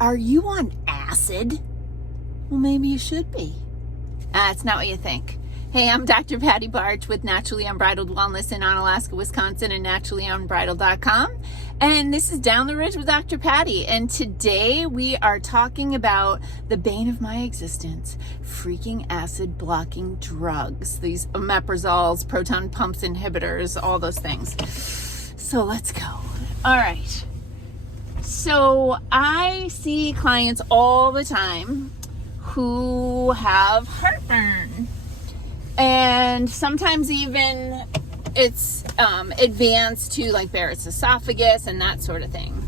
Are you on acid? Well, maybe you should be. That's not what you think. Hey, I'm Dr. Patty Barch with Naturally Unbridled Wellness in Onalaska, Wisconsin, and naturallyunbridled.com. And this is Down the Ridge with Dr. Patty. And today we are talking about the bane of my existence, freaking acid blocking drugs. These omeprazoles, proton pumps inhibitors, all those things. So let's go. All right. So I see clients all the time who have heartburn. And sometimes even it's advanced to like Barrett's esophagus and that sort of thing.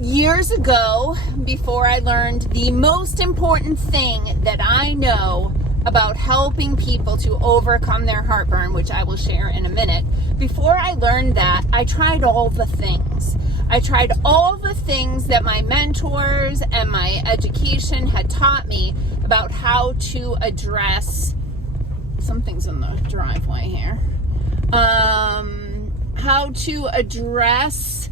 Years ago, before I learned the most important thing that I know about helping people to overcome their heartburn, which I will share in a minute, before I learned that, I tried all the things. I tried all the things that my mentors and my education had taught me about how to address, something's in the driveway here, how to address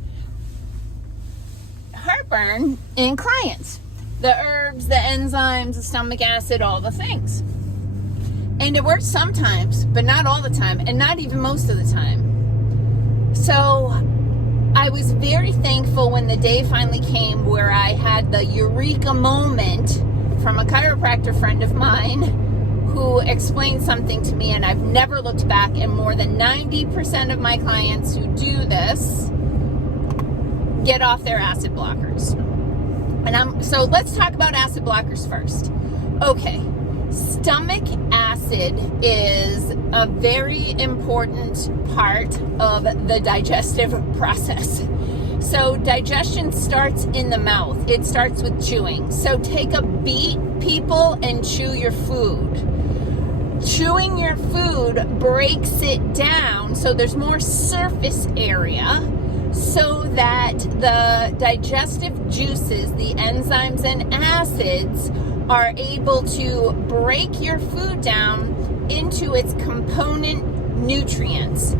heartburn in clients. The herbs, the enzymes, the stomach acid, all the things. And it works sometimes, but not all the time, and not even most of the time. So I was very thankful when the day finally came where I had the eureka moment from a chiropractor friend of mine who explained something to me, and I've never looked back. And more than 90% of my clients who do this get off their acid blockers. So let's talk about acid blockers first. Okay, stomach acid is a very important part of the digestive process. So digestion starts in the mouth. It starts with chewing. So take a beet, people, and chew your food. Chewing your food breaks it down so there's more surface area so that the digestive juices, the enzymes and acids, are able to break your food down into its component nutrients.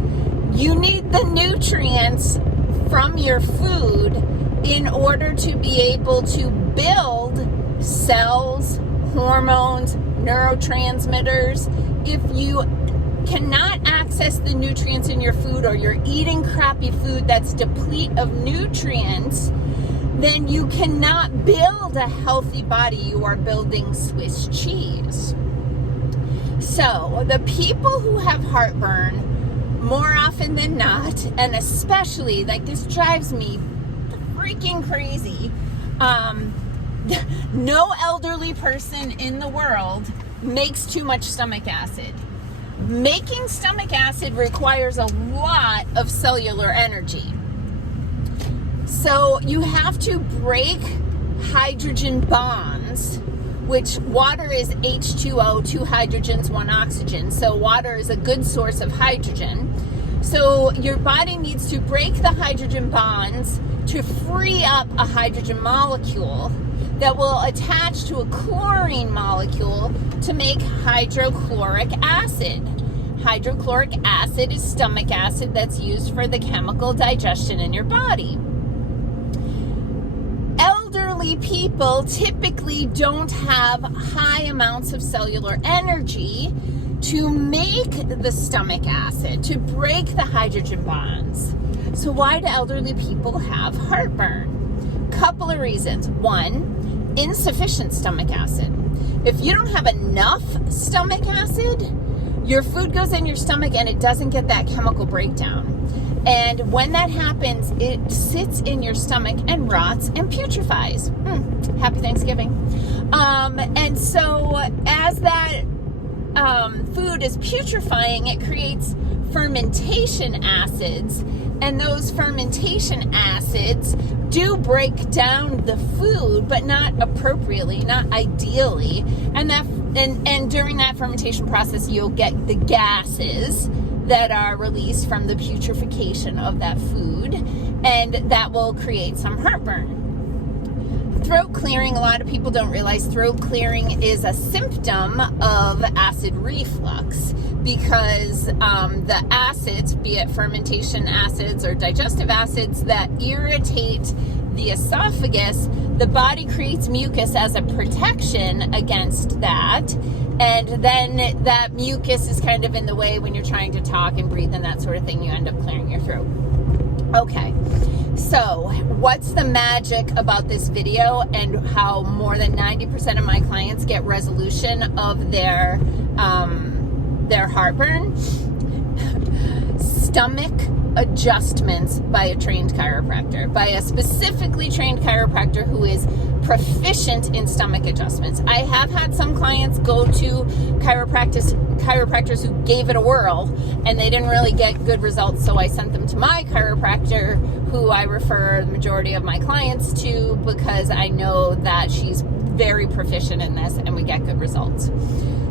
You need the nutrients from your food in order to be able to build cells, hormones, neurotransmitters. If you cannot access the nutrients in your food, or you're eating crappy food that's deplete of nutrients, then you cannot build a healthy body. You are building Swiss cheese. So the people who have heartburn, more often than not, and especially, like, this drives me freaking crazy, no elderly person in the world makes too much stomach acid. Making stomach acid requires a lot of cellular energy. So you have to break hydrogen bonds, which water is H2O, 2 hydrogens, 1 oxygen. So water is a good source of hydrogen. So your body needs to break the hydrogen bonds to free up a hydrogen molecule that will attach to a chlorine molecule to make hydrochloric acid. Hydrochloric acid is stomach acid that's used for the chemical digestion in your body. Elderly people typically don't have high amounts of cellular energy to make the stomach acid, to break the hydrogen bonds. So why do elderly people have heartburn? Couple of reasons. One, insufficient stomach acid. If you don't have enough stomach acid, your food goes in your stomach and it doesn't get that chemical breakdown. And when that happens, it sits in your stomach and rots and putrefies. Happy Thanksgiving. And so as that food is putrefying, it creates fermentation acids. And those fermentation acids do break down the food, but not appropriately, not ideally. And during that fermentation process, you'll get the gases that are released from the putrefaction of that food, and that will create some heartburn. Throat clearing, a lot of people don't realize throat clearing is a symptom of acid reflux, because the acids, be it fermentation acids or digestive acids, that irritate the esophagus, the body creates mucus as a protection against that. And then that mucus is kind of in the way when you're trying to talk and breathe and that sort of thing. You end up clearing your throat. Okay, so what's the magic about this video and how more than 90% of my clients get resolution of their heartburn? Stomach adjustments by a trained chiropractor, by a specifically trained chiropractor who is proficient in stomach adjustments. I have had some clients go to chiropractors who gave it a whirl and they didn't really get good results, so I sent them to my chiropractor, who I refer the majority of my clients to because I know that she's very proficient in this and we get good results.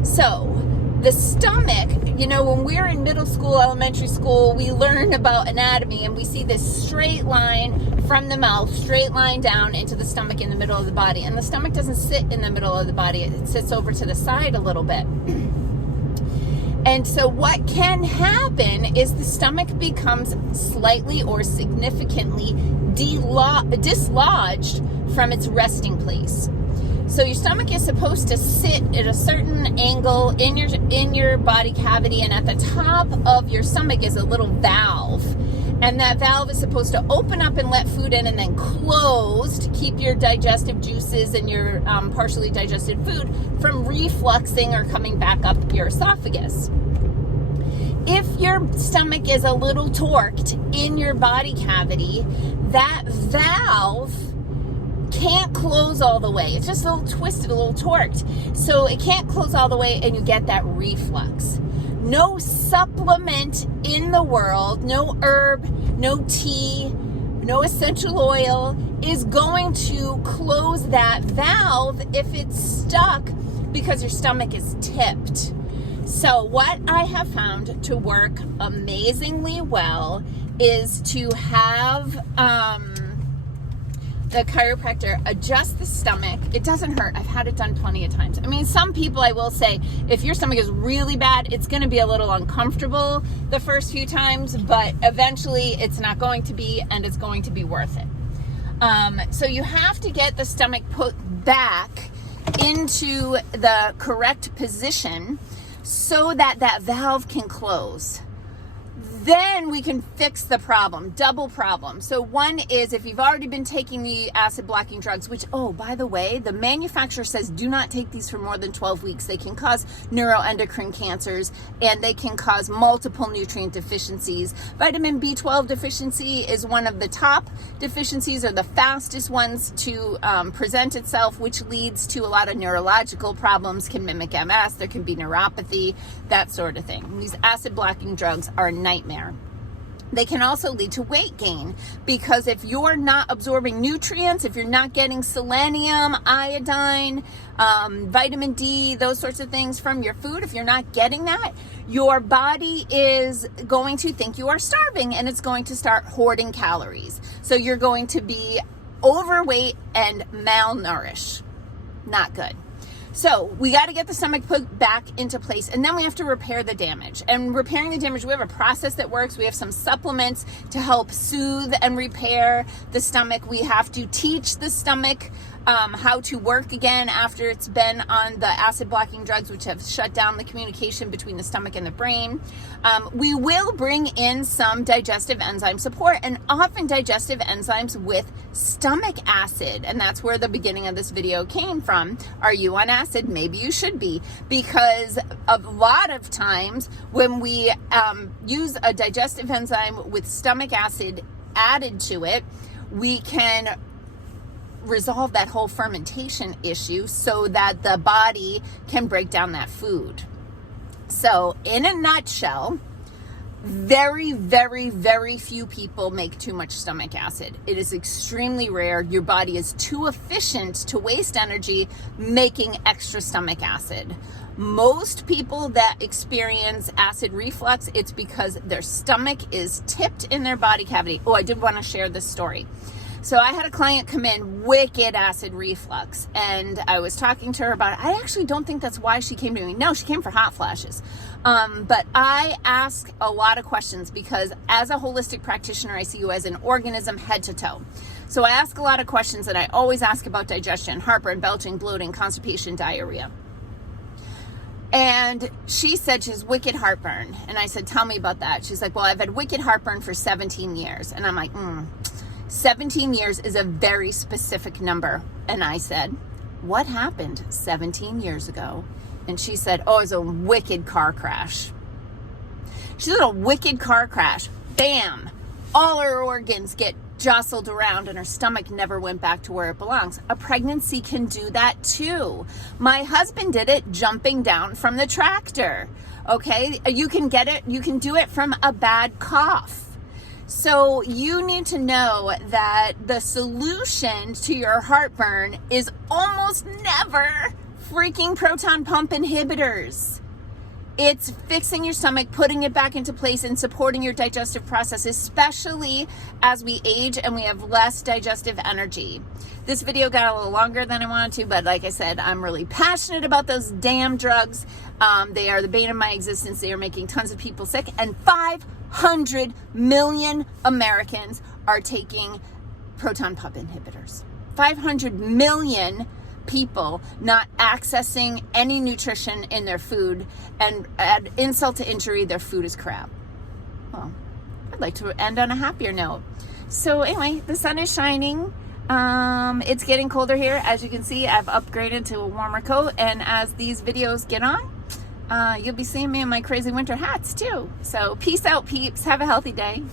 So the stomach, you know, when we're in middle school, elementary school, we learn about anatomy and we see this straight line from the mouth, straight line down into the stomach in the middle of the body. And the stomach doesn't sit in the middle of the body. It sits over to the side a little bit. And so what can happen is the stomach becomes slightly or significantly dislodged from its resting place. So your stomach is supposed to sit at a certain angle in your body cavity, and at the top of your stomach is a little valve. And that valve is supposed to open up and let food in and then close to keep your digestive juices and your partially digested food from refluxing or coming back up your esophagus. If your stomach is a little torqued in your body cavity, that valve can't close all the way. It's just a little twisted, a little torqued. So it can't close all the way and you get that reflux. No supplement in the world, no herb, no tea, no essential oil is going to close that valve if it's stuck because your stomach is tipped. So what I have found to work amazingly well is to have the chiropractor adjust the stomach. It doesn't hurt. I've had it done plenty of times. I mean, some people, I will say, if your stomach is really bad, it's going to be a little uncomfortable the first few times, but eventually it's not going to be, and it's going to be worth it. So you have to get the stomach put back into the correct position so that that valve can close. Then we can fix the problem, double problem. So one is if you've already been taking the acid blocking drugs, which, oh, by the way, the manufacturer says do not take these for more than 12 weeks. They can cause neuroendocrine cancers and they can cause multiple nutrient deficiencies. Vitamin B12 deficiency is one of the top deficiencies, or the fastest ones to present itself, which leads to a lot of neurological problems, can mimic MS, there can be neuropathy, that sort of thing. And these acid blocking drugs are a nightmare. They can also lead to weight gain because if you're not absorbing nutrients, if you're not getting selenium, iodine, vitamin D, those sorts of things from your food, if you're not getting that, your body is going to think you are starving and it's going to start hoarding calories. So you're going to be overweight and malnourished. Not good. So we got to get the stomach put back into place, and then we have to repair the damage. And repairing the damage, we have a process that works. We have some supplements to help soothe and repair the stomach. We have to teach the stomach how to work again after it's been on the acid blocking drugs, which have shut down the communication between the stomach and the brain. We will bring in some digestive enzyme support, and often digestive enzymes with stomach acid. And that's where the beginning of this video came from. Are you on acid? Maybe you should be, because a lot of times when we use a digestive enzyme with stomach acid added to it, we can resolve that whole fermentation issue so that the body can break down that food. So in a nutshell, very, very, very few people make too much stomach acid. It is extremely rare. Your body is too efficient to waste energy making extra stomach acid. Most people that experience acid reflux, it's because their stomach is tipped in their body cavity. Oh, I did want to share this story. So I had a client come in, wicked acid reflux, and I was talking to her about it. I actually don't think that's why she came to me. No, she came for hot flashes. But I ask a lot of questions because as a holistic practitioner, I see you as an organism head to toe. So I ask a lot of questions that I always ask about digestion: heartburn, belching, bloating, constipation, diarrhea. And she said she's wicked heartburn. And I said, tell me about that. She's like, well, I've had wicked heartburn for 17 years. And I'm like, 17 years is a very specific number. And I said, what happened 17 years ago? And she said, oh, it was a wicked car crash. She said, a wicked car crash. Bam! All her organs get jostled around and her stomach never went back to where it belongs. A pregnancy can do that too. My husband did it jumping down from the tractor. Okay? You can get it, you can do it from a bad cough. So you need to know that the solution to your heartburn is almost never freaking proton pump inhibitors. It's fixing your stomach, putting it back into place, and supporting your digestive process, especially as we age and we have less digestive energy. This video got a little longer than I wanted to, but like I said, I'm really passionate about those damn drugs. They are the bane of my existence. They are making tons of people sick, and 500 million Americans are taking proton pump inhibitors. 500 million people not accessing any nutrition in their food, and add insult to injury, their food is crap. Well, I'd like to end on a happier note. So anyway, the sun is shining. It's getting colder here. As you can see, I've upgraded to a warmer coat, and as these videos get on, you'll be seeing me in my crazy winter hats too. So peace out, peeps. Have a healthy day.